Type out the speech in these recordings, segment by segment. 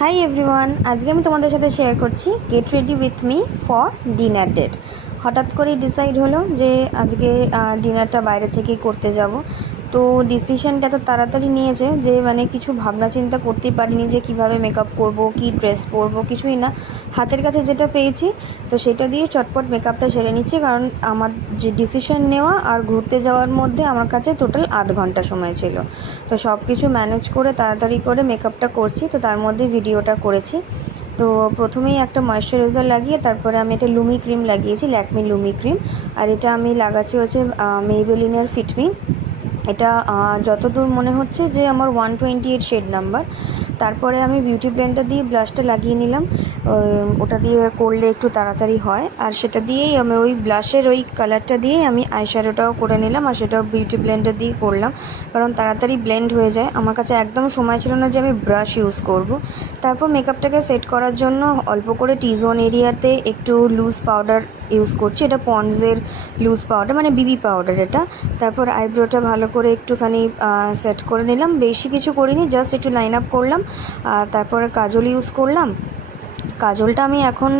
Hi everyone, আজকে আমি তোমাদের সাথে শেয়ার করছি get ready with me for dinner date. হঠাৎ করেই ডিসাইড হলো যে আজকে ডিনারটা বাইরে থেকেই করতে যাব। তো ডিসিশনটা এত তাড়াতাড়ি নিয়েছে যে কিছু ভাবনা চিন্তা করতেই পারিনি যে কিভাবে মেকআপ করব, কি ড্রেস পরবো, কিছুই না। হাতের কাছে যেটা পেয়েছি তো সেটা দিয়ে চটপট মেকআপটা সেরে নিচ্ছি, কারণ আমার যে ডিসিশন নেওয়া আর ঘুরতে যাওয়ার মধ্যে আমার কাছে টোটাল 8 ঘন্টা সময় ছিল। তো সব কিছু ম্যানেজ করে তাড়াতাড়ি করে মেকআপটা করছি, তো তার মধ্যে ভিডিওটা করেছি। তো প্রথমেই একটা ময়েশ্চারাইজার লাগিয়ে তারপরে আমি একটা লুমি ক্রিম লাগিয়েছি, ল্যাকমি লুমি ক্রিম। আর এটা আমি লাগাচ্ছি হচ্ছে মেইবেলিনের ফিটমি। এটা যতদূর মনে হচ্ছে যে আমার 128 শেড নাম্বার। তারপরে আমি বিউটি ব্লেন্ডার দিয়ে ব্লাশটা লাগিয়ে নিলাম। ওটা দিয়ে করলে একটু তাড়াতাড়ি হয়, আর সেটা দিয়েই আমি ওই ব্লাশের ওই কালারটা দিয়েই আমি আইশ্যাডোটাও করে নিলাম, আর সেটাও বিউটি ব্লেন্ডার দিয়ে করলাম, কারণ তাড়াতাড়ি ব্লেন্ড হয়ে যায়। আমার কাছে একদম সময় ছিল না যে আমি ব্রাশ ইউজ করব। তারপর মেকআপটাকে সেট করার জন্য অল্প করে টি জোন এরিয়াতে একটু লুজ পাউডার ইউজ করছি। এটা পন্ডসের লুজ পাউডার, বিবি পাউডার এটা। তারপর আইব্রোটা ভালো করে একটুখানি সেট করে নিলাম, বেশি কিছু করিনি, জাস্ট একটু লাইন আপ করলাম। তারপরে কাজল ইউজ করলাম। কাজলটা আমি এখন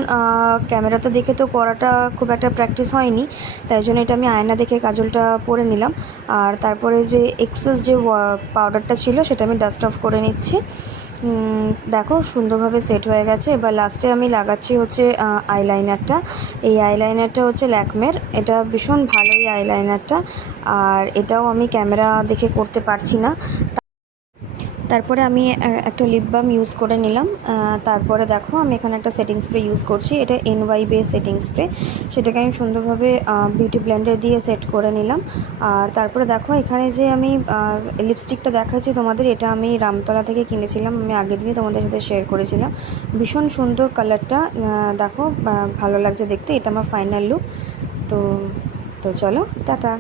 ক্যামেরাতে দেখে তো করাটা খুব একটা প্র্যাকটিস হয়নি, তাই জন্য এটা আমি আয়না দেখে কাজলটা পরে নিলাম। আর তারপরে যে এক্সেস যে পাউডারটা ছিল সেটা আমি ডাস্ট অফ করে নিচ্ছি। দেখো সুন্দরভাবে সেট হয়ে গেছে। এবার লাস্টে আমি লাগাচ্ছি হচ্ছে আইলাইনারটা। এই আইলাইনারটা হচ্ছে ল্যাকমের, এটা ভীষণ ভালো এই আইলাইনারটা। আর এটাও আমি ক্যামেরা দেখে করতে পারছি না। তারপরে আমি একটা লিপ বাম ইউজ করে নিলাম। তারপরে দেখো আমি এখানে একটা সেটিং স্প্রে ইউজ করছি, এটা NY বেস সেটিং স্প্রে। সেটাকে আমি সুন্দরভাবে বিউটি ব্লেন্ডার দিয়ে সেট করে নিলাম। আর তারপরে দেখো এখানে যে আমি লিপস্টিকটা দেখাচ্ছি তোমাদের, এটা আমি রামতলা থেকে কিনেছিলাম, আমি আগের দিনই তোমাদের সাথে শেয়ার করেছিলাম। ভীষণ সুন্দর কালারটা, দেখো ভালো লাগছে দেখতে। এটা আমার ফাইনাল লুক। তো তো চলো টাটা।